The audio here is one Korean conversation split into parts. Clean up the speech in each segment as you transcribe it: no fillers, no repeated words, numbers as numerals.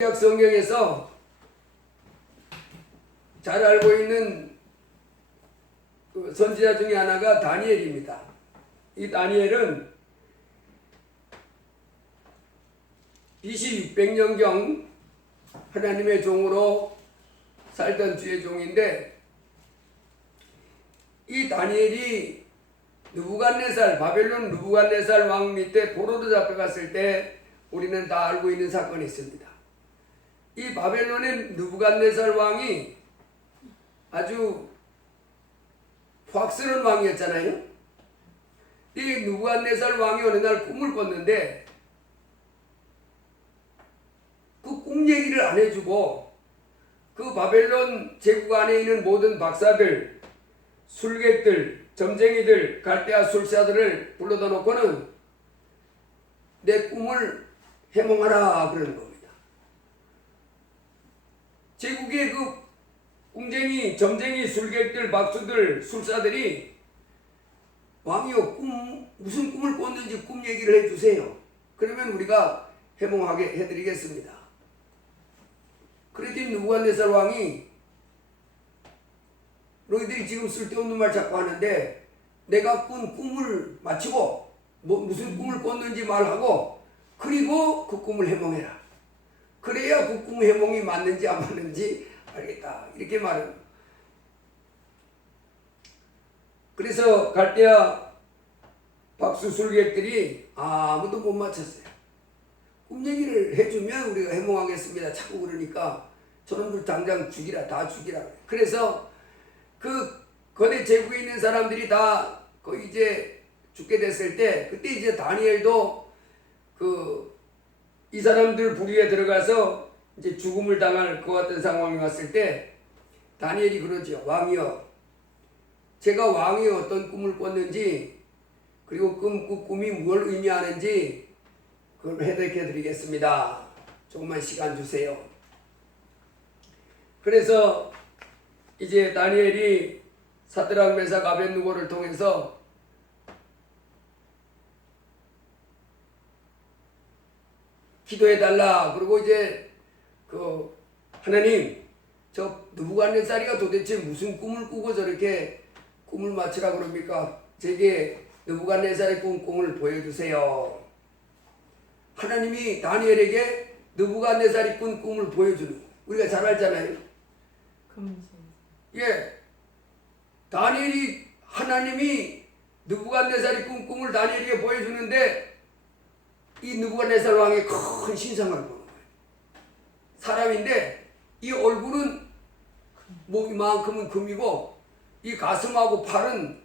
구약 성경에서 잘 알고 있는 그 선지자 중에 하나가 다니엘입니다. 이 다니엘은 BC 600년경 하나님의 종으로 살던 주의 종인데, 이 다니엘이 느부갓네살, 바벨론 느부갓네살 왕 밑에 포로로 잡혀갔을 때 우리는 다 알고 있는 사건이 있습니다. 이 바벨론의 느부갓네살 왕이 아주 확스러운 왕이었잖아요. 이 느부갓네살 왕이 어느 날 꿈을 꿨는데 그 꿈 얘기를 안 해주고 그 바벨론 제국 안에 있는 모든 박사들, 술객들, 점쟁이들, 갈대아 술사들을 불러다 놓고는 내 꿈을 해몽하라 그러는 겁니다. 제국의 그 궁쟁이, 점쟁이, 술객들, 박수들, 술사들이 왕이요, 무슨 꿈을 꿨는지 꿈 얘기를 해주세요. 그러면 우리가 해몽하게 해드리겠습니다. 그랬더니 느부갓네살 왕이 너희들이 지금 쓸데없는 말 자꾸 하는데 내가 꾼 꿈을 마치고 무슨 꿈을 꿨는지 말하고 그리고 그 꿈을 해몽해라. 그래야 그 꿈 해몽이 맞는지 안 맞는지 알겠다. 이렇게 말합니다. 그래서 갈대아 박수 술객들이 아무도 못 맞췄어요. 꿈 얘기를 해주면 우리가 해몽하겠습니다. 자꾸 그러니까 저놈들 당장 죽이라, 다 죽이라. 그래서 그 거대 제국에 있는 사람들이 다 거의 이제 죽게 됐을 때, 그때 이제 다니엘도 이 사람들 부류에 들어가서 이제 죽음을 당할 것 같은 상황이 왔을 때 다니엘이 그러죠. 왕이여, 제가 왕이 어떤 꿈을 꿨는지 그리고 그 꿈이 뭘 의미하는지 그걸 해석해 드리겠습니다. 조금만 시간 주세요. 그래서 이제 다니엘이 사드락 메삭 아벳느고를 통해서 기도해달라. 그리고 이제 하나님, 저 느부갓네살이가 도대체 무슨 꿈을 꾸고 저렇게 꿈을 맞추라 그럽니까? 제게 느부갓네살의 꿈을 보여주세요. 하나님이 다니엘에게 느부갓네살이 꾼 꿈을 보여주는 거예요. 우리가 잘 알잖아요. 예, 하나님이 느부갓네살이 꾼 꿈을 다니엘에게 보여주는데 이 느부갓네살 왕의 큰 신상을 보는 거예요. 사람인데 이 얼굴은 이만큼은 금이고 이 가슴하고 팔은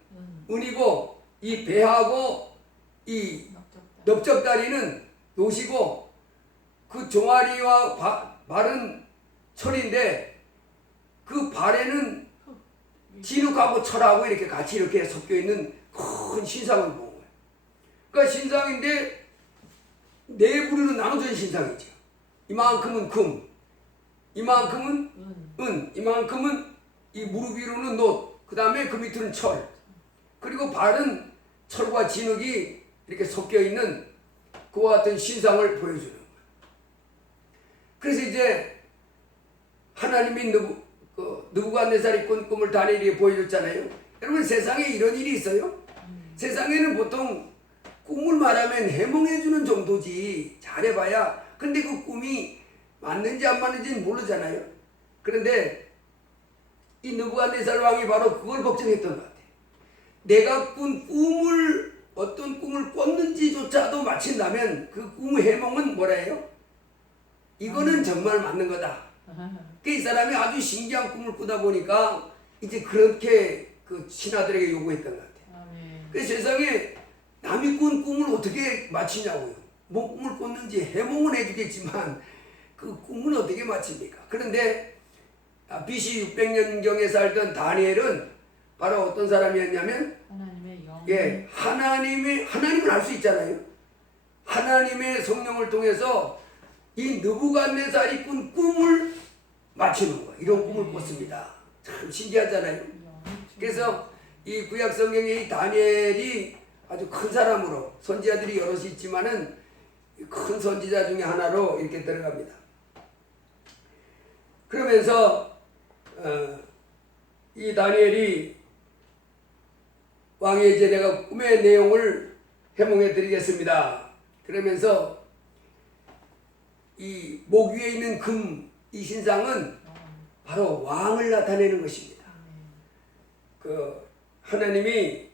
은이고 이 배하고 이 넓적다리는 노시고 그 종아리와 발은 철인데 그 발에는 진흙하고 철하고 이렇게 같이 이렇게 섞여 있는 큰 신상을 보는 거예요. 그러니까 신상인데 네 부류는 나눠져 있는 신상이죠. 이만큼은 금, 이만큼은 은, 이만큼은 이 무릎 위로는 놋, 그 다음에 그 밑으로는 철, 그리고 발은 철과 진흙이 이렇게 섞여 있는 그와 같은 신상을 보여주는 거예요. 그래서 이제 하나님이 느부갓네살이 꾼 꿈을 다니엘에게 보여줬잖아요. 여러분, 세상에 이런 일이 있어요? 세상에는 보통 꿈을 말하면 해몽해주는 정도지 잘해봐야. 근데 그 꿈이 맞는지 안 맞는지는 모르잖아요. 그런데 이 느부갓네살 왕이 바로 그걸 걱정했던 것 같아요. 내가 꾼 꿈을 어떤 꿈을 꿨는지조차도 맞힌다면 그 꿈의 해몽은 뭐래요? 이거는 정말 맞는 거다. 이 사람이 아주 신기한 꿈을 꾸다 보니까 이제 그렇게 그 신하들에게 요구했던 것 같아요. 그래서 세상에 남이 꾼 꿈을 어떻게 맞히냐고요. 뭐 꿈을 꿨는지 해몽은 해주겠지만 그 꿈은 어떻게 맞힙니까? 그런데 BC 600년경에 살던 다니엘은 바로 어떤 사람이었냐면 하나님의 영. 예, 하나님을 알 수 있잖아요. 하나님의 성령을 통해서 이 느부갓네살이 꾼 꿈을 맞추는 거예요. 이런 꿈을 꿨습니다. 참 신기하잖아요. 그래서 이 구약 성경에 이 다니엘이 아주 큰 사람으로, 선지자들이 여럿이 있지만은 큰 선지자 중에 하나로 이렇게 들어갑니다. 그러면서 이 다니엘이 왕의 이제 내가 꿈의 내용을 해몽해 드리겠습니다. 그러면서 이 목 위에 있는 금, 이 신상은 바로 왕을 나타내는 것입니다. 그 하나님이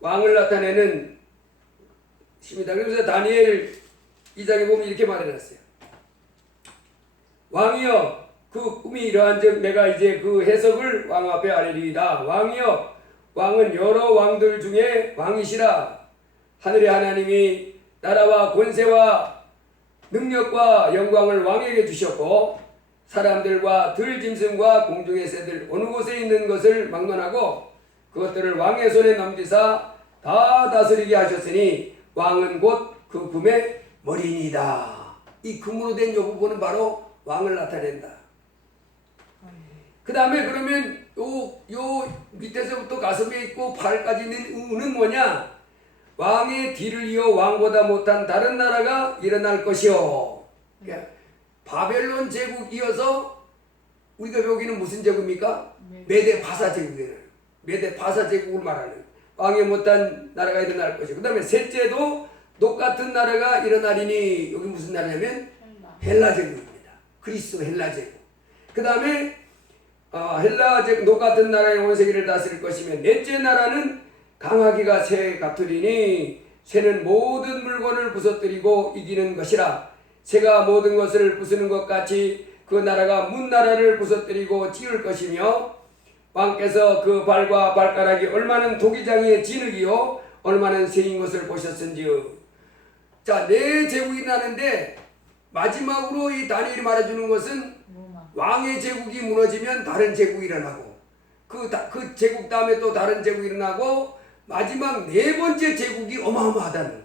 왕을 나타내는 것입니다. 그래서 다니엘 2장에 보면 이렇게 말해놨어요. 왕이여 그 꿈이 이러한즉 내가 이제 그 해석을 왕 앞에 아뢰리이다. 왕이여 왕은 여러 왕들 중에 왕이시라. 하늘의 하나님이 나라와 권세와 능력과 영광을 왕에게 주셨고 사람들과 들짐승과 공중의 새들 어느 곳에 있는 것을 막론하고 그것들을 왕의 손에 넘기사 다 다스리게 하셨으니 왕은 곧 그 금의 머리이다. 이 금으로 된 이 부분은 바로 왕을 나타낸다. 그 다음에 그러면 요 밑에서부터 가슴에 있고 발까지 있는 우는 뭐냐? 왕의 뒤를 이어 왕보다 못한 다른 나라가 일어날 것이요. 그러니까 바벨론 제국 이어서 우리가 여기는 무슨 제국입니까? 메데 바사 제국이에요. 메데 바사 제국을 말하는 왕이 못한 나라가 일어날 것이고, 그 다음에 셋째도 녹 같은 나라가 일어나리니 여기 무슨 나라냐면 헬라 제국입니다. 그리스 헬라 제국. 그 다음에 헬라 제국 녹 같은 나라의 온 세계를 다스릴 것이며 넷째 나라는 강하기가 새 같으리니 새는 모든 물건을 부서뜨리고 이기는 것이라. 새가 모든 것을 부수는 것 같이 그 나라가 문 나라를 부서뜨리고 찌를 것이며 왕께서 그 발과 발가락이 얼마는 도기장의 진흙이요 얼마는 새인 것을 보셨은지요. 자, 네 제국이 나는데 마지막으로 이 다니엘이 말해주는 것은 왕의 제국이 무너지면 다른 제국이 일어나고 그 제국 다음에 또 다른 제국이 일어나고 마지막 네 번째 제국이 어마어마하다는 거예요.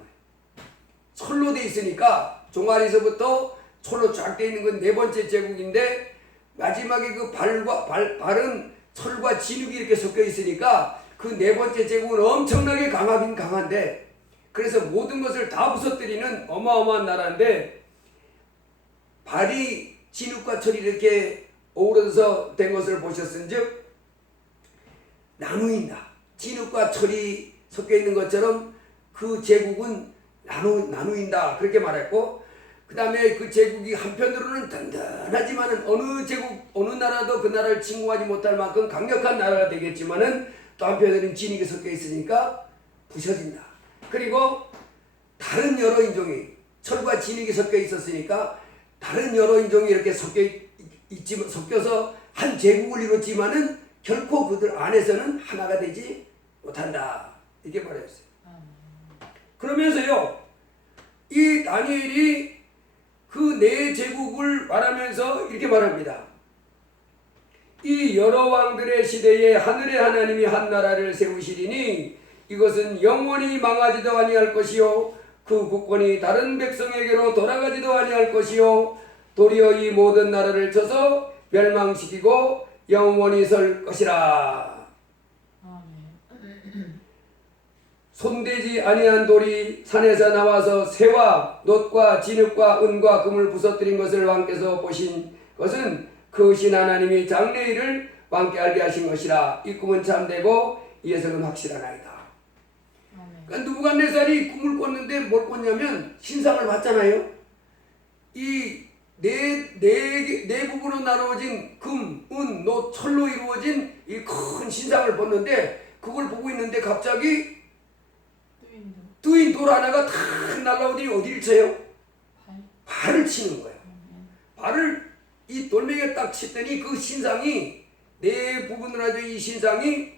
철로 돼 있으니까 종아리에서부터 철로 쫙 돼 있는 건 네 번째 제국인데 마지막에 그 발은 철과 진흙이 이렇게 섞여 있으니까 그 네 번째 제국은 엄청나게 강하긴 강한데 그래서 모든 것을 다 부서뜨리는 어마어마한 나라인데 발이 진흙과 철이 이렇게 어우러져서 된 것을 보셨은즉 나누인다. 진흙과 철이 섞여 있는 것처럼 그 제국은 나누인다. 그렇게 말했고 그 다음에 그 제국이 한편으로는 든든하지만은 어느 제국 어느 나라도 그 나라를 침공하지 못할 만큼 강력한 나라가 되겠지만은 또 한편으로는 진흙이 섞여 있으니까 부셔진다. 그리고 다른 여러 인종이 철과 진흙이 섞여 있었으니까 다른 여러 인종이 이렇게 섞여서 한 제국을 이뤘지만은 결코 그들 안에서는 하나가 되지 못한다. 이렇게 말했어요. 그러면서요, 이 다니엘이 그 네 제국을 말하면서 이렇게 말합니다. 이 여러 왕들의 시대에 하늘의 하나님이 한 나라를 세우시리니 이것은 영원히 망하지도 아니할 것이요 그 국권이 다른 백성에게로 돌아가지도 아니할 것이요 도리어 이 모든 나라를 쳐서 멸망시키고 영원히 설 것이라. 손대지 아니한 돌이 산에서 나와서 새와 놋과 진흙과 은과 금을 부서뜨린 것을 왕께서 보신 것은 그 신 하나님이 장래일을 왕께 알게 하신 것이라. 이 꿈은 참되고 이 해석은 확실하나이다. 그러니까 느부갓네살이 꿈을 꿨는데 뭘 꿨냐면 신상을 봤잖아요. 이 네 부분으로 나누어진 금, 은, 놋, 철로 이루어진 이 큰 신상을 봤는데 그걸 보고 있는데 갑자기 뜨인 돌 하나가 탁 날라오더니 어디를 쳐요? 발을 치는 거예요. 발을 이 돌멩이에 딱 치더니 그 신상이 네 부분으로 나눠진 이 신상이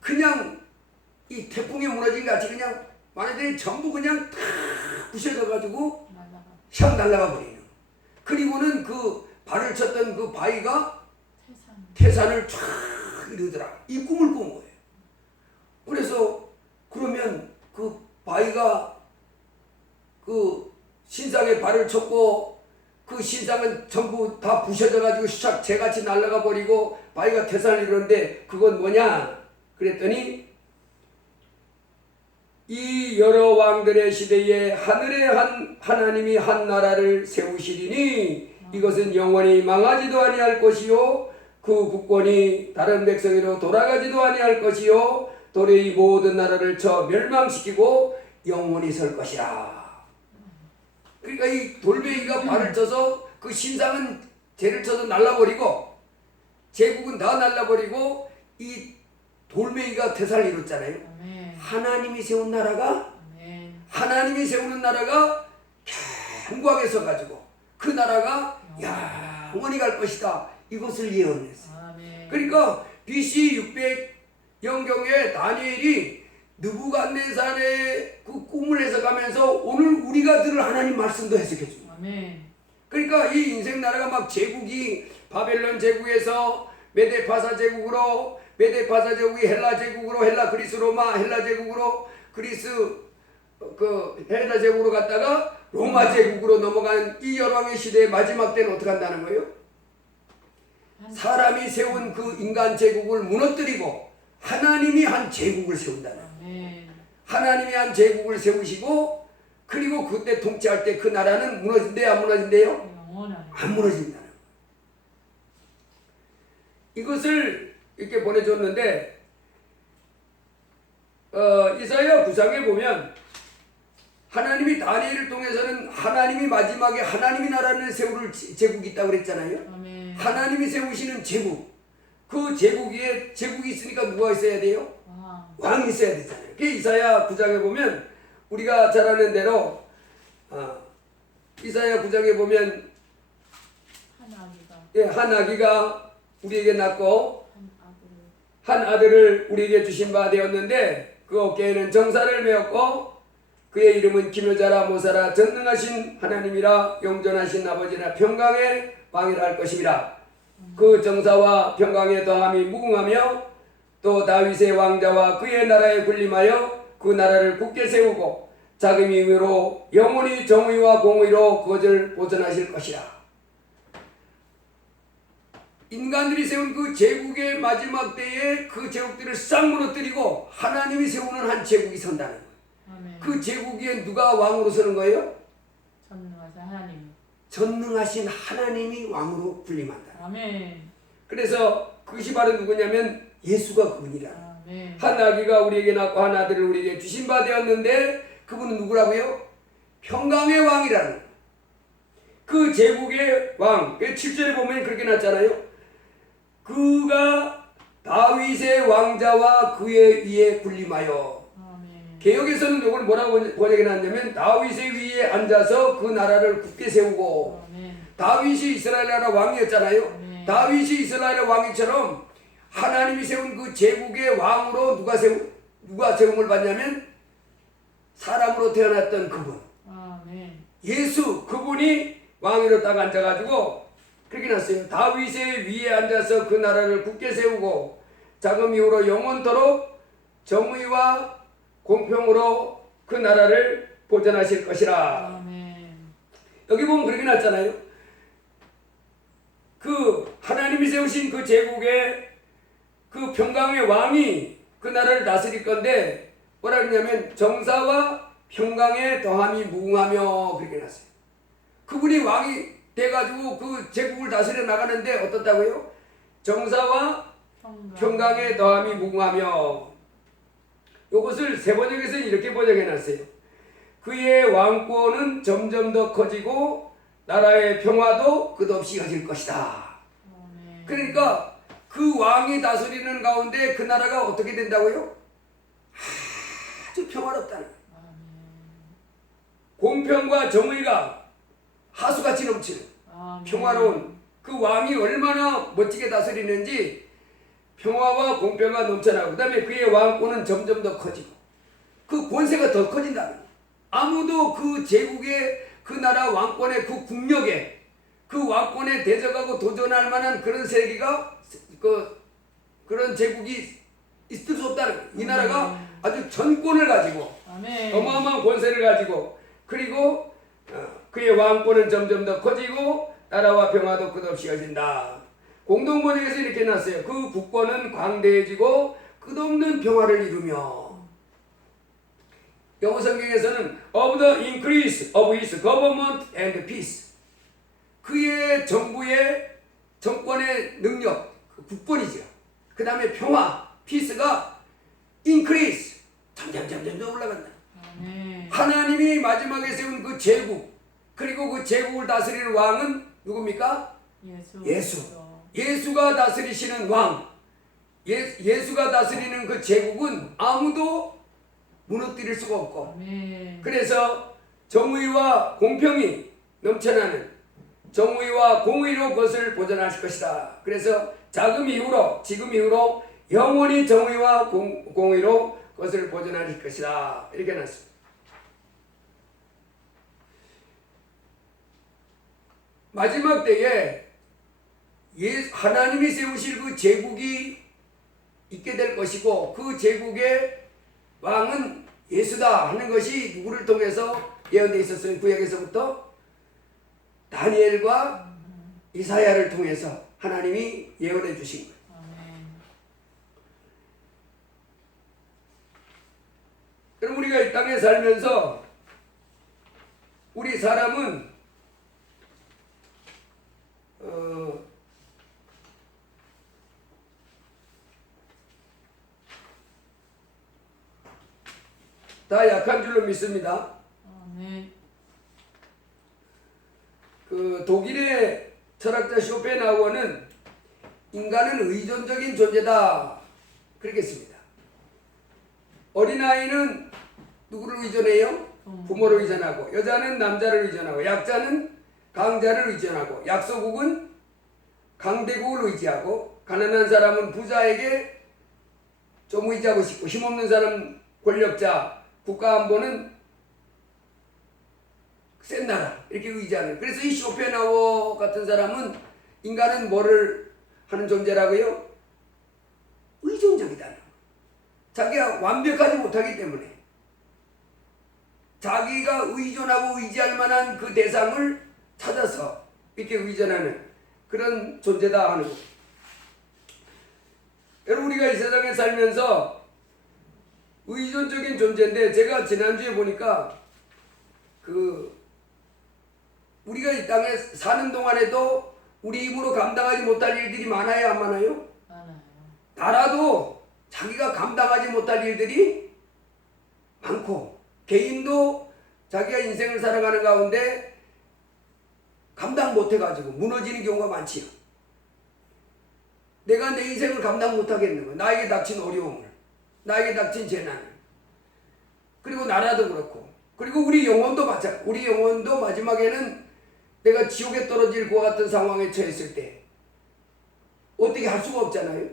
그냥 이 태풍에 무너진 것 같이 그냥 말하자면 전부 그냥 탁 부셔져 가지고 샥 날아가 버리는. 그리고는 그 발을 쳤던 그 바위가 태산을 쫙 이루더라. 이 꿈을 꾼 거예요. 그래서 그러면 그 바위가 그 신상에 발을 쳤고 그 신상은 전부 다 부셔져 가지고 샥 재같이 날아가 버리고 바위가 태산을 이루는데 그건 뭐냐? 그랬더니 이 여러 왕들의 시대에 하늘에 하나님이 한 나라를 세우시리니 이것은 영원히 망하지도 아니할 것이요 그 국권이 다른 백성으로 돌아가지도 아니할 것이요 도래의 모든 나라를 쳐 멸망시키고 영원히 설 것이라. 그러니까 이 돌멩이가 발을 쳐서 그 신상은 죄를 쳐서 날라버리고 제국은 다 날라버리고 이 돌멩이가 태산을 이뤘잖아요. 아멘. 하나님이 세운 나라가 아멘. 하나님이 세우는 나라가 견고하게 서가지고 그 나라가 영원히 갈 것이다. 이것을 예언했어요. 아멘. 그러니까 BC 600년경에 다니엘이 느부갓네살의 그 꿈을 해석하면서 오늘 우리가 들을 하나님 말씀도 해석해 줍니다. 아멘. 그러니까 이 인생 나라가 막 제국이 바벨론 제국에서 메데파사 제국으로 메데파사 제국이 헬라 제국으로 헬라 그리스 로마 헬라 제국으로 그리스 그 헬라 제국으로 갔다가 로마 제국으로 넘어간 이 열왕의 시대의 마지막 때는 어떻게 한다는 거예요? 사람이 세운 그 인간 제국을 무너뜨리고 하나님이 한 제국을 세운다는 거예요. 아멘. 하나님이 한 제국을 세우시고 그리고 그때 통치할 때 그 나라는 무너진대요, 안 무너진대요? 안 무너진다는 거예요. 이것을 이렇게 보내줬는데 이사야 9장에 보면 하나님이 다니엘을 통해서는 하나님이 마지막에 하나님이 나라를 세울 제국이 있다고 그랬잖아요. 아멘. 하나님이 세우시는 제국, 그 제국 위에 제국이 있으니까 누가 있어야 돼요? 왕이 있어야 되잖아요. 그 이사야 9장에 보면 우리가 잘 아는 대로 이사야 9장에 보면 한 아기가 우리에게 낳고 한 아들을 우리에게 주신 바 되었는데 그 어깨에는 정사를 메었고 그의 이름은 기묘자라 모사라 전능하신 하나님이라 영존하신 아버지나 평강의 왕이라 할 것입니다. 그 정사와 평강의 더함이 무궁하며 또 다윗의 왕자와 그의 나라에 군림하여 그 나라를 굳게 세우고 자금이 의로 영원히 정의와 공의로 그것을 보존하실 것이라. 인간들이 세운 그 제국의 마지막 때에 그 제국들을 싹 무너뜨리고 하나님이 세우는 한 제국이 선다는 거예요. 아멘. 그 제국에 누가 왕으로 서는 거예요? 전능하신 하나님. 전능하신 하나님이 왕으로 군림한다. 아멘. 그래서 그것이 바로 누구냐면 예수가 그분이라. 아멘. 한 아기가 우리에게 낳고 한 아들을 우리에게 주신 바 되었는데 그분은 누구라고요? 평강의 왕이라는 거예요. 그 제국의 왕, 7절에 보면 그렇게 났잖아요. 그가 다윗의 왕자와 그의 위에 군림하여. 아멘. 개혁에서는 이걸 뭐라고 번역해 놨냐면 다윗의 위에 앉아서 그 나라를 굳게 세우고. 아멘. 다윗이 이스라엘 나라 왕이었잖아요. 아멘. 다윗이 이스라엘 왕이처럼 하나님이 세운 그 제국의 왕으로 누가 세움을 받냐면 사람으로 태어났던 그분. 아멘. 예수 그분이 왕위로 딱 앉아가지고 그렇게 났어요. 다윗의 위에 앉아서 그 나라를 굳게 세우고 자금 이후로 영원토록 정의와 공평으로 그 나라를 보존하실 것이라. 아멘. 여기 보면 그렇게 났잖아요. 그 하나님이 세우신 그 제국의 그 평강의 왕이 그 나라를 다스릴 건데 뭐라 그러냐면 정사와 평강의 더함이 무궁하며 그렇게 났어요. 그분이 왕이 돼가지고 그 제국을 다스려 나가는데 어떻다고요? 정사와 평강의 더함이 무궁하며. 이것을 세 번역에서는 이렇게 번역해놨어요. 그의 왕권은 점점 더 커지고 나라의 평화도 끝없이 이어질 것이다. 아멘. 그러니까 그 왕이 다스리는 가운데 그 나라가 어떻게 된다고요? 아주 평화롭다는 거예요. 공평과 정의가 하수같이 넘치는 평화로운 그 왕이 얼마나 멋지게 다스리는지 평화와 공평과 넘쳐나고 그 다음에 그의 왕권은 점점 더 커지고 그 권세가 더 커진다는 거예요. 아무도 그 제국의 그 나라 왕권의 그 국력에 그 왕권에 대적하고 도전할 만한 그런 세계가 그런 제국이 있을 수 없다는 거예요. 이 나라가 아주 전권을 가지고 아멘. 어마어마한 권세를 가지고 그리고 그의 왕권은 점점 더 커지고 나라와 평화도 끝없이 이어진다. 공동번역에서 이렇게 놨어요. 그 국권은 광대해지고 끝없는 평화를 이루며 영어 성경에서는 of the increase of his government and peace. 그의 정부의 정권의 능력, 국권이죠. 그 다음에 평화, peace가 increase, 점점 올라간다. 아멘. 하나님이 마지막에 세운 그 제국, 그리고 그 제국을 다스리는 왕은 누굽니까? 예수. 예수가 다스리시는 왕, 예수가 다스리는 그 제국은 아무도 무너뜨릴 수가 없고, 아멘. 그래서 정의와 공평이 넘쳐나는 정의와 공의로 그것을 보존하실 것이다. 그래서 지금 이후로 영원히 정의와 공의로 그것을 보존하실 것이다. 이렇게 놨습니다. 마지막 때에 하나님이 세우실 그 제국이 있게 될 것이고, 그 제국의 왕은 예수다 하는 것이 누구를 통해서 예언되어 있었어요? 구약에서부터 다니엘과 이사야를 통해서 하나님이 예언해 주신 거예요. 아멘. 그럼 우리가 이 땅에 살면서 우리 사람은 다 약한 줄로 믿습니다. 아멘. 그 독일의 철학자 쇼펜하우어는 인간은 의존적인 존재다 그렇게 씁니다. 어린아이는 누구를 의존해요? 부모를 의존하고, 여자는 남자를 의존하고, 약자는 강자를 의존하고, 약소국은 강대국을 의지하고, 가난한 사람은 부자에게 좀 의지하고 싶고, 힘없는 사람 권력자, 국가안보는 센 나라 이렇게 의지하는. 그래서 이 쇼펜하우어 같은 사람은 인간은 뭐를 하는 존재라고요? 의존적이다. 자기가 완벽하지 못하기 때문에 자기가 의존하고 의지할 만한 그 대상을 찾아서 이렇게 의존하는 그런 존재다 하는 거예요. 여러분, 우리가 이 세상에 살면서 의존적인 존재인데, 제가 지난주에 보니까 우리가 이 땅에 사는 동안에도 우리 힘으로 감당하지 못할 일들이 많아요, 안 많아요? 많아요. 나라도 자기가 감당하지 못할 일들이 많고, 개인도 자기가 인생을 살아가는 가운데 감당 못해가지고 무너지는 경우가 많지요. 내가 내 인생을 감당 못하겠는 거야. 나에게 닥친 어려움을, 나에게 닥친 재난을. 그리고 나라도 그렇고, 그리고 우리 영혼도 마찬가지. 우리 영혼도 마지막에는 내가 지옥에 떨어질 것 같은 상황에 처했을 때 어떻게 할 수가 없잖아요.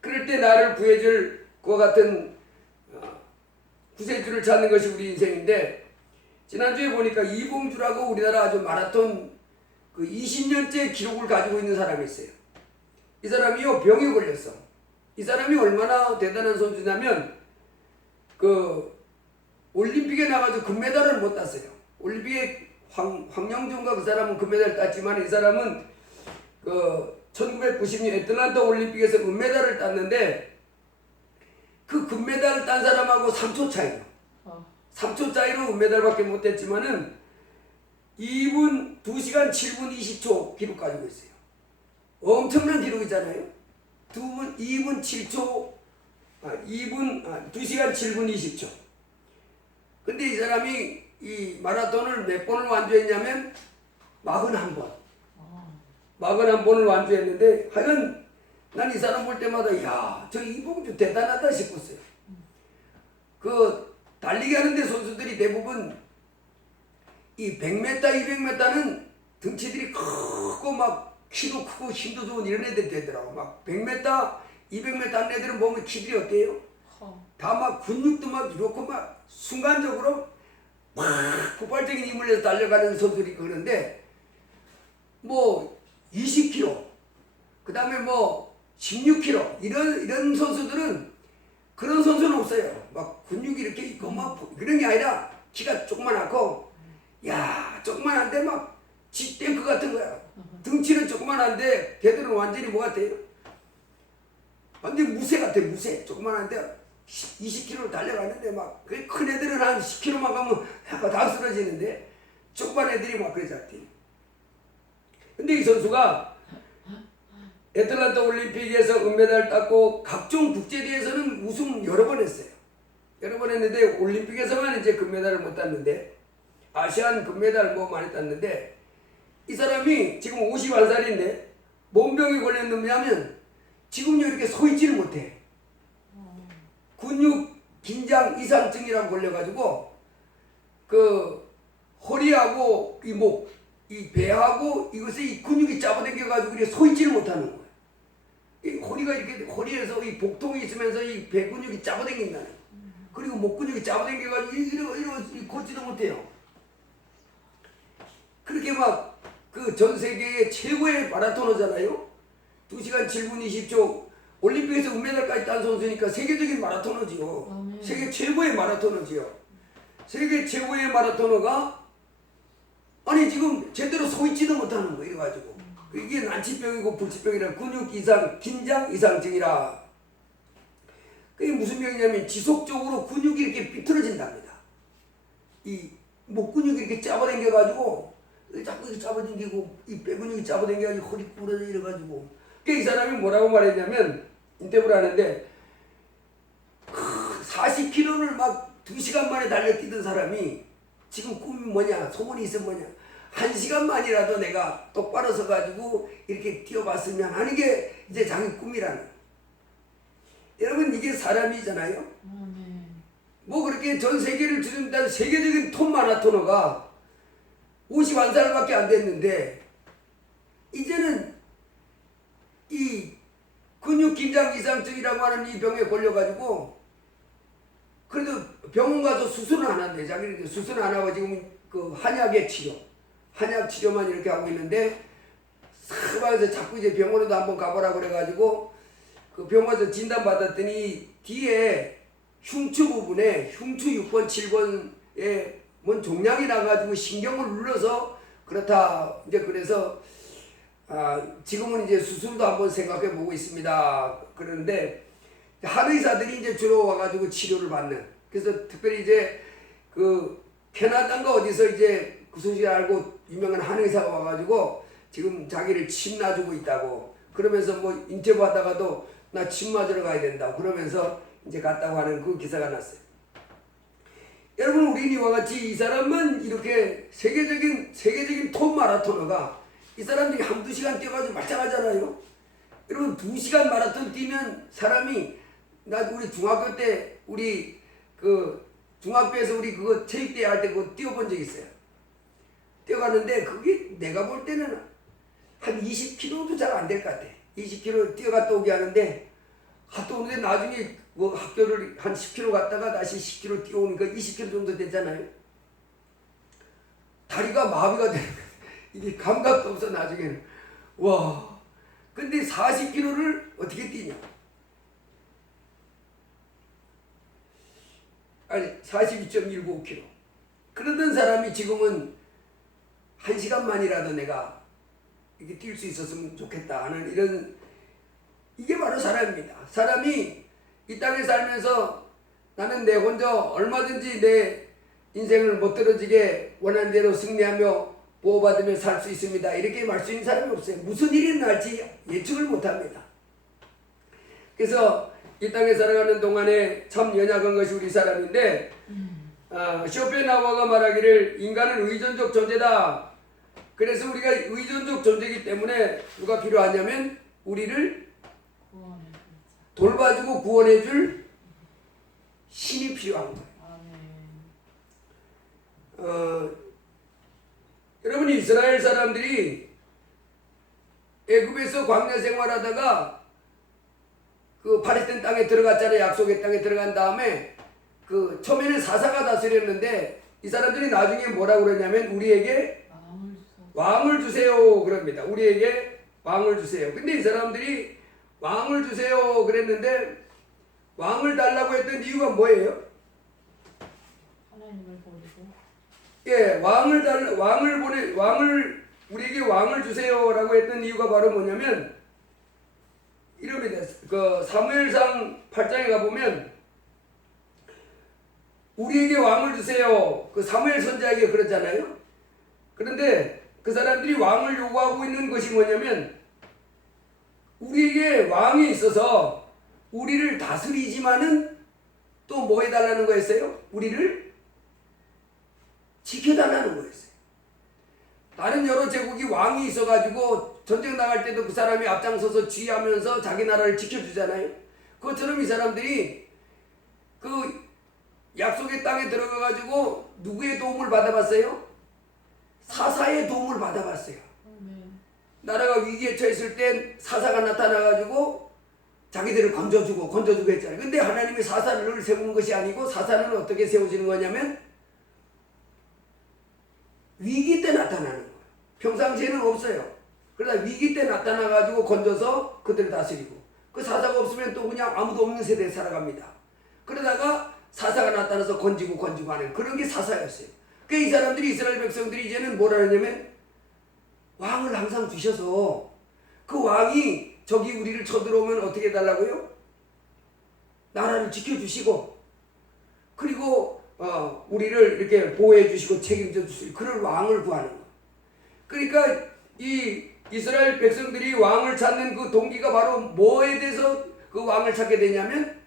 그럴 때 나를 구해줄 것 같은 구세주를 찾는 것이 우리 인생인데, 지난주에 보니까 이봉주라고 우리나라 아주 마라톤 20년째 기록을 가지고 있는 사람이 있어요. 이 사람이요, 병에 걸렸어. 이 사람이 얼마나 대단한 선수냐면 올림픽에 나가서 금메달을 못 땄어요. 올림픽에 황영종과 그 사람은 금메달을 땄지만, 이 사람은 1990년 애틀란타 올림픽에서 은메달을 땄는데, 그 금메달을 딴 사람하고 3초 차이로 3초 차이로 은메달밖에 못 땄지만은 2분 2시간 7분 20초 기록 가지고 있어요. 엄청난 기록이잖아요. 2분 7초 2시간 7분 20초. 근데 이 사람이 이 마라톤을 몇 번을 완주했냐면 41번. 41번을 완주했는데, 하여간 난 이 사람 볼 때마다 야, 저 이봉주 대단하다 싶었어요. 달리기 하는데 선수들이 대부분 이 100m, 200m는 등치들이 크고 막 키도 크고 힘도 좋은 이런 애들이 되더라고. 막 100m, 200m 하는 애들은 보면 키들이 어때요? 다 막 근육도 막 이렇고 막 순간적으로 막 폭발적인 힘을 내서 달려가는 선수들이 그러는데, 뭐 20km, 그 다음에 뭐 16km 이런 선수들은, 그런 선수는 없어요. 막 근육이 이렇게 있고 막 그런 게 아니라 키가 조그만하고, 야, 조그만한데 막 탱크 같은 거야. 등치는 조그만한데 걔들은 완전히 뭐 같아요? 완전 무쇠 같아. 무쇠. 조그만한데 20km 달려가는데 막 큰 애들은 한 10km만 가면 약간 다 쓰러지는데 조그만 애들이 막 그러지 않대. 근데 이 선수가 애틀란타 올림픽에서 은메달 땄고 각종 국제대회에서는 우승 여러 번 했어요. 여러 번 했는데 올림픽에서만 이제 금메달을 못 땄는데 아시안 금메달 뭐 많이 땄는데 이 사람이 지금 51살인데 뭔 병이 걸렸느냐면 지금요 이렇게 서 있지를 못해. 근육 긴장 이상증이라고 걸려가지고 그 허리하고 이 목, 이 배하고 이것에 이 근육이 잡아당겨가지고 이렇게 서 있지를 못하는 거예요. 이 허리가 이렇게 허리에서 이 복통이 있으면서 이 배 근육이 잡아당긴다는 거예요. 그리고 목 근육이 잡아당겨가지고 이러 걷지도 못해요. 그렇게 막 그 전 세계의 최고의 마라토너잖아요. 2시간 7분 20초 올림픽에서 은메달까지 딴 선수니까 세계적인 마라토너지요. 세계 최고의 마라토너지요. 세계 최고의 마라토너가 아니 지금 제대로 서 있지도 못하는 거 이래가지고 이게 난치병이고 불치병이라 근육 이상 긴장 이상증이라. 그게 무슨 병이냐면 지속적으로 근육이 이렇게 삐뚤어진답니다. 이 목 근육이 이렇게 잡아당겨가지고 자꾸 이렇게 잡아당기고 이 배 근육이 잡아당겨가지고 허리 부러져 이래가지고. 이 사람이 뭐라고 말했냐면 인터뷰를 하는데 40km를 막 2시간 만에 달려 뛰던 사람이 지금 꿈이 뭐냐 소문이 있으면 뭐냐 1시간만이라도 내가 똑바로 서가지고 이렇게 뛰어봤으면 하는 게 이제 자기 꿈이라는. 여러분 이게 사람이잖아요. 뭐 그렇게 전 세계를 주둔다는 세계적인 톱 마라토너가 51살밖에 안 됐는데 이제는 이 근육 긴장 이상증이라고 하는 이 병에 걸려가지고 그래도 병원 가서 수술은 안 한대. 자기는 수술은 안 하고 지금 그 한약의 치료, 한약 치료만 이렇게 하고 있는데 사방에서 자꾸 이제 병원에도 한번 가보라 그래가지고 그 병원에서 진단 받았더니 뒤에 흉추 부분에 흉추 6번, 7번에 뭔 종양이 나가지고 신경을 눌러서 그렇다. 이제 그래서 지금은 이제 수술도 한번 생각해 보고 있습니다. 그런데 한의사들이 이제 주로 와가지고 치료를 받는. 그래서 특별히 이제 그 캐나다인가 어디서 이제 그 소식을 알고 유명한 한의사가 와가지고 지금 자기를 침 놔주고 있다고. 그러면서 뭐 인터뷰 하다가도 나 침 맞으러 가야 된다. 그러면서 이제 갔다고 하는 그 기사가 났어요. 여러분 우리 이와 같이 이 사람은 이렇게 세계적인 톱 마라토너가 이 사람들이 한두 시간 뛰어가지고 말짱하잖아요. 여러분 2시간 마라톤 뛰면 사람이 우리 중학교 때 우리 그 중학교에서 우리 그거 체육대회 할 때 그거 뛰어본 적 있어요. 뛰어갔는데 그게 내가 볼 때는 한 20km도 잘 안 될 것 같아. 20km 뛰어갔다 오게 하는데 갔다 오는데 나중에 뭐 학교를 한 10km 갔다가 다시 10km 뛰어오니까 20km 정도 되잖아요. 다리가 마비가 되는 거예요. 이게 감각도 없어 나중에는. 와. 근데 40km를 어떻게 뛰냐? 아니 42.195km. 그러던 사람이 지금은 1시간만이라도 내가 이렇게 뛸 수 있었으면 좋겠다 하는 이런, 이게 바로 사람입니다. 사람이 이 땅에 살면서 나는 내 혼자 얼마든지 내 인생을 못 떨어지게 원하는 대로 승리하며 보호받으며 살 수 있습니다. 이렇게 말 수 있는 사람이 없어요. 무슨 일이 날지 예측을 못합니다. 그래서 이 땅에 살아가는 동안에 참 연약한 것이 우리 사람인데 쇼펜하우어가 말하기를 인간은 의존적 존재다. 그래서 우리가 의존적 존재이기 때문에 누가 필요하냐면 우리를 돌봐주고 구원해줄 신이 필요한 거예요. 여러분 이스라엘 사람들이 애굽에서 광야 생활하다가 그 팔레스타인 땅에 들어갔잖아요. 약속의 땅에 들어간 다음에 그 처음에는 사사가 다스렸는데 이 사람들이 나중에 뭐라고 그러냐면 우리에게 왕을 주세요 그럽니다. 우리에게 왕을 주세요. 근데 이 사람들이 왕을 주세요 그랬는데 왕을 달라고 했던 이유가 뭐예요? 하나님을 버리고. 예, 우리에게 왕을 주세요라고 했던 이유가 바로 뭐냐면 이럽니다. 그 사무엘상 8장에 가보면 우리에게 왕을 주세요. 그 사무엘 선지자에게 그러잖아요. 그런데 그 사람들이 왕을 요구하고 있는 것이 뭐냐면 우리에게 왕이 있어서 우리를 다스리지만은 또 뭐 해달라는 거였어요? 우리를 지켜달라는 거였어요. 다른 여러 제국이 왕이 있어가지고 전쟁 나갈 때도 그 사람이 앞장서서 지휘하면서 자기 나라를 지켜주잖아요. 그것처럼 이 사람들이 그 약속의 땅에 들어가가지고 누구의 도움을 받아봤어요? 사사의 도움을 받아봤어요. 나라가 위기에 처했을 땐 사사가 나타나가지고 자기들을 건져주고 했잖아요. 근데 하나님이 사사를 세우는 것이 아니고 사사는 어떻게 세워지는 거냐면 위기 때 나타나는 거예요. 평상시에는 없어요. 그러다 위기 때 나타나가지고 건져서 그들을 다스리고 그 사사가 없으면 또 그냥 아무도 없는 세대에 살아갑니다. 그러다가 사사가 나타나서 건지고 하는 그런 게 사사였어요. 그러니까 이 사람들이 이스라엘 백성들이 이제는 뭐라 하냐면 왕을 항상 주셔서 그 왕이 적이 우리를 쳐들어오면 어떻게 해달라고요? 나라를 지켜주시고 그리고 우리를 이렇게 보호해 주시고 책임져 주시고 그런 왕을 구하는 거. 그러니까 이 이스라엘 백성들이 왕을 찾는 그 동기가 바로 뭐에 대해서 그 왕을 찾게 되냐면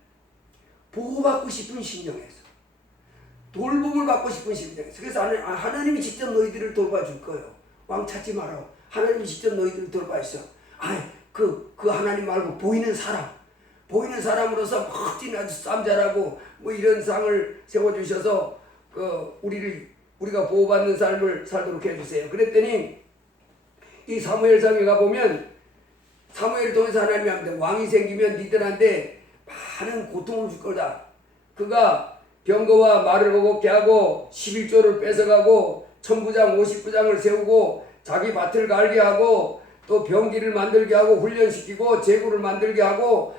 보호받고 싶은 심령에서 돌봄을 받고 싶은 심령에서. 그래서 하나님이 직접 너희들을 돌봐줄 거예요. 왕 찾지 마라. 하나님이 직접 너희들을 돌봐주셔. 그 하나님 말고 보이는 사람으로서 멋진 아주 싸움 잘하고 뭐 이런 상을 세워주셔서 우리가 보호받는 삶을 살도록 해주세요. 그랬더니 이 사무엘상에 가보면 사무엘을 통해서 하나님이 합니다. 왕이 생기면 니들한테 많은 고통을 줄 거다. 그가 병거와 말을 보고 하고 11조를 뺏어가고 천부장 50부장을 세우고 자기 밭을 갈게 하고 또 병기를 만들게 하고 훈련시키고 제구를 만들게 하고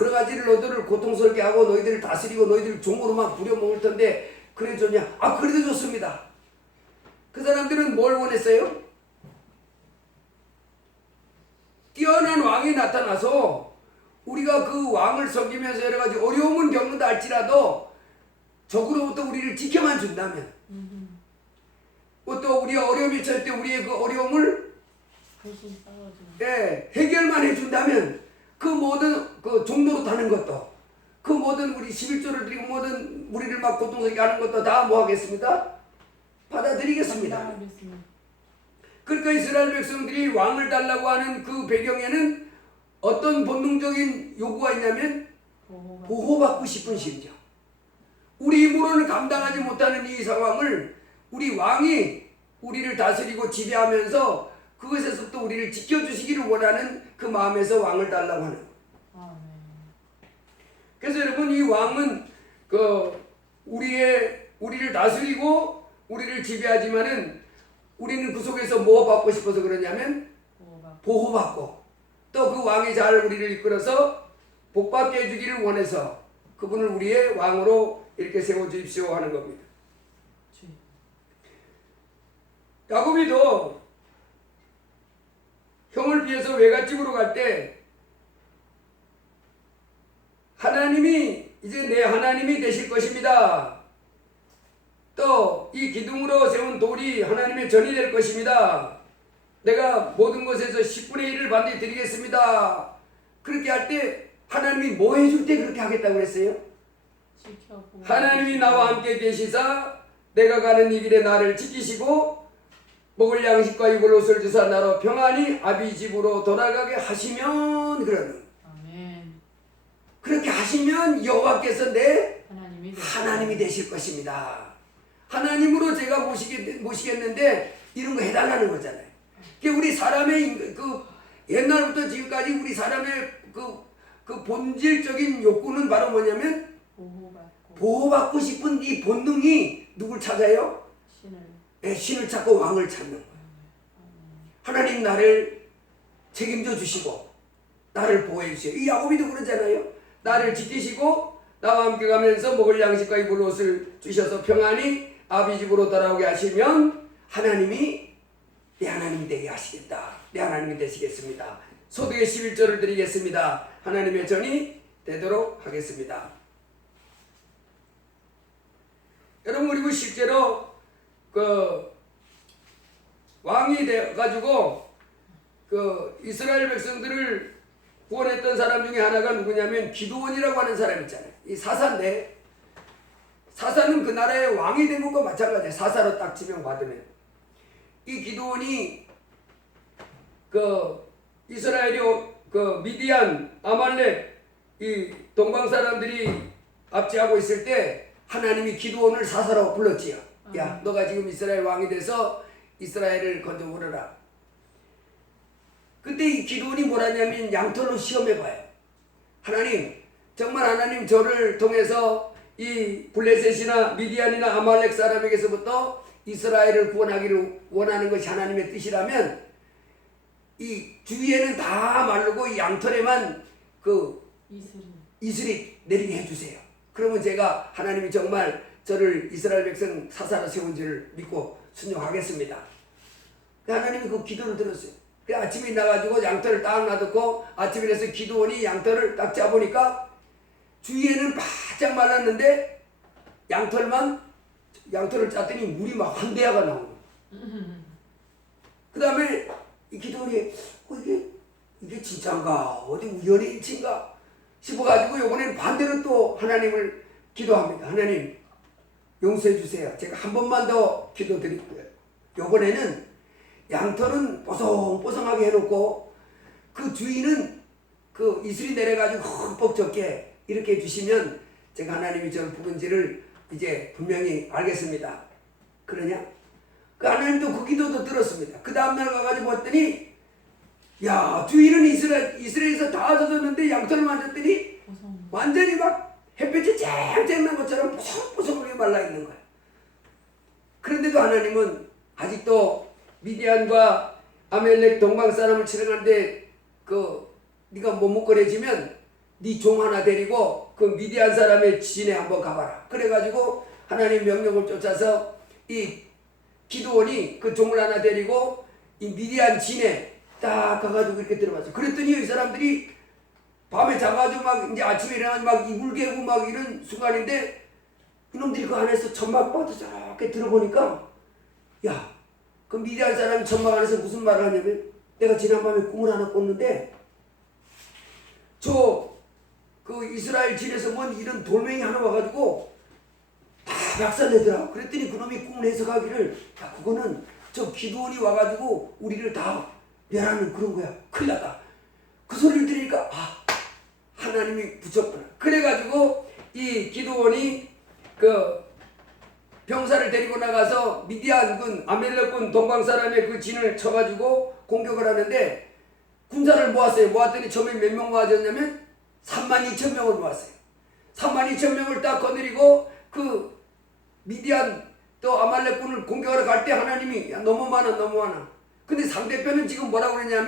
여러 가지를 너희들을 고통스럽게 하고 너희들을 다스리고 너희들을 종으로만 부려먹을 텐데 그래 좋냐? 그래도 좋습니다. 그 사람들은 뭘 원했어요? 뛰어난 왕이 나타나서 우리가 그 왕을 섬기면서 여러 가지 어려움은 겪는다 할지라도 적으로부터 우리를 지켜만 준다면 또 우리가 어려움이 처할 때 우리의 그 어려움을 해결만 해준다면 그 모든 그 종로로 타는 것도 그 모든 우리 11조를 드리고 모든 우리를 막 고통스럽게 하는 것도 다 뭐 하겠습니다? 받아들이겠습니다. 그러니까 이스라엘 백성들이 왕을 달라고 하는 그 배경에는 어떤 본능적인 요구가 있냐면 보호받고 싶은 심정. 우리 힘으로는 감당하지 못하는 이 상황을 우리 왕이 우리를 다스리고 지배하면서 그것에서 또 우리를 지켜주시기를 원하는 그 마음에서 왕을 달라고 하는 거예요. 그래서 여러분 이 왕은 우리를 다스리고 우리를 지배하지만은 우리는 그 속에서 뭐 받고 싶어서 그러냐면 보호받고 또 그 왕이 잘 우리를 이끌어서 복받게 해주기를 원해서 그분을 우리의 왕으로 이렇게 세워주십시오 하는 겁니다. 야곱이도 형을 피해서 외갓집으로 갈 때 하나님이 이제 내 하나님이 되실 것입니다. 또 이 기둥으로 세운 돌이 하나님의 전이 될 것입니다. 내가 모든 것에서 10분의 1을 반드시 드리겠습니다. 그렇게 할 때 하나님이 뭐 해줄 때 그렇게 하겠다고 그랬어요? 하나님이 나와 함께 계시사 내가 가는 이 길에 나를 지키시고 먹을 양식과 입을 옷을 주사 나로 평안히 아비 집으로 돌아가게 하시면 그러는. 그렇게 하시면 여호와께서 내 하나님이 되실 것입니다. 하나님으로 제가 모시겠는데 이런 거 해달라는 거잖아요. 우리 사람의 옛날부터 지금까지 우리 사람의 그 본질적인 욕구는 바로 뭐냐면 보호받고 싶은 이 본능이 누굴 찾아요? 신을 찾고 왕을 찾는 거예요. 하나님 나를 책임져 주시고 나를 보호해 주세요. 이 야곱이도 그러잖아요. 나를 지키시고 나와 함께 가면서 먹을 양식과 입을 옷을 주셔서 평안히 아비 집으로 돌아오게 하시면 하나님이 내 하나님이 되게 하시겠다. 내 하나님이 되시겠습니다. 소득의 11조를 드리겠습니다. 하나님의 전이 되도록 하겠습니다. 여러분 그리고 실제로 그 왕이 돼 가지고 그 이스라엘 백성들을 구원했던 사람 중에 하나가 누구냐면 기드온이라고 하는 사람 있잖아요. 이 사사인데 사사는 그 나라의 왕이 된 것과 마찬가지예요. 사사로 딱 지명받으면 이 기드온이 그 이스라엘이 그 미디안 아말렉 이 동방 사람들이 압제하고 있을 때 하나님이 기드온을 사사라고 불렀지요. 야, 너가 지금 이스라엘 왕이 돼서 이스라엘을 건져 오르라. 그때 이 기드온이 뭐라냐면 양털로 시험해봐요. 하나님, 정말 하나님 저를 통해서 이 블레셋이나 미디안이나 아말렉 사람에게서부터 이스라엘을 구원하기를 원하는 것이 하나님의 뜻이라면 이 주위에는 다 마르고 이 양털에만 그 이슬이 내리게 해주세요. 그러면 제가 하나님이 정말 저를 이스라엘 백성 사사로 세운 줄을 믿고 순종하겠습니다. 하나님이 그 기도를 들었어요. 그 아침에 나가지고 양털을 딱 놔두고 아침에 일어나서 기드온이 양털을 딱 짜보니까 주위에는 바짝 말랐는데 양털을 짰더니 물이 막 한 대야가 나오는 거예요. 그 다음에 이 기드온이 이게 진짜인가 어디 우연의 일치인가 싶어가지고 요번에는 반대로 또 하나님을 기도합니다. 하나님 용서해 주세요. 제가 한 번만 더 기도드릴게요. 요번에는 양털은 뽀송뽀송하게 해놓고 그 주위는 그 이슬이 내려가지고 흠뻑 젖게 이렇게 해주시면 제가 하나님이 저를 부른지를 이제 분명히 알겠습니다. 그러냐? 그 하나님도 그 기도도 들었습니다. 그 다음날 가가지고 봤더니 야 주위는 이스라엘에서 다 젖었는데 양털을 만졌더니 완전히 막 햇볕이 쨍쨍 난 것처럼 뽀송뽀송하게 말라있는 거예요. 그런데도 하나님은 아직도 미디안과 아멜렉 동방 사람을 치러가는데 네가 머뭇거려지면 네 종 하나 데리고 그 미디안 사람의 진에 한번 가봐라. 그래가지고 하나님 명령을 쫓아서 이 기드온이 그 종을 하나 데리고 이 미디안 진에 딱 가가지고 이렇게 들어갔어. 그랬더니 이 사람들이 밤에 자가지고 막 이제 아침에 일어나서 막 이불 개고 막 이런 순간인데 이놈들이 그 안에서 천막 봐도 저렇게 들어보니까 야, 그 미디안 사람이 천막 안에서 무슨 말을 하냐면 내가 지난밤에 꿈을 하나 꿨는데 그 이스라엘 진에서 뭔 이런 돌멩이 하나 와가지고 다 박살내더라. 그랬더니 그놈이 꿈을 해석하기를 야 그거는 저 기드온이 와가지고 우리를 다 멸하는 그런 거야. 큰일 났다. 그 소리를 들으니까 하나님이 붙였구나. 그래가지고 이 기드온이 그 병사를 데리고 나가서 미디안군 아멜렉군 동방 사람의 그 진을 쳐가지고 공격을 하는데 군사를 모았더니 처음에 몇 명 모아졌냐면 32,000명을 모았어요. 32,000명을 딱 거느리고 그 미디안 또 아말렉군을 공격하러 갈 때 하나님이 야, 너무 많아. 근데 상대편은 지금 뭐라고 그러냐면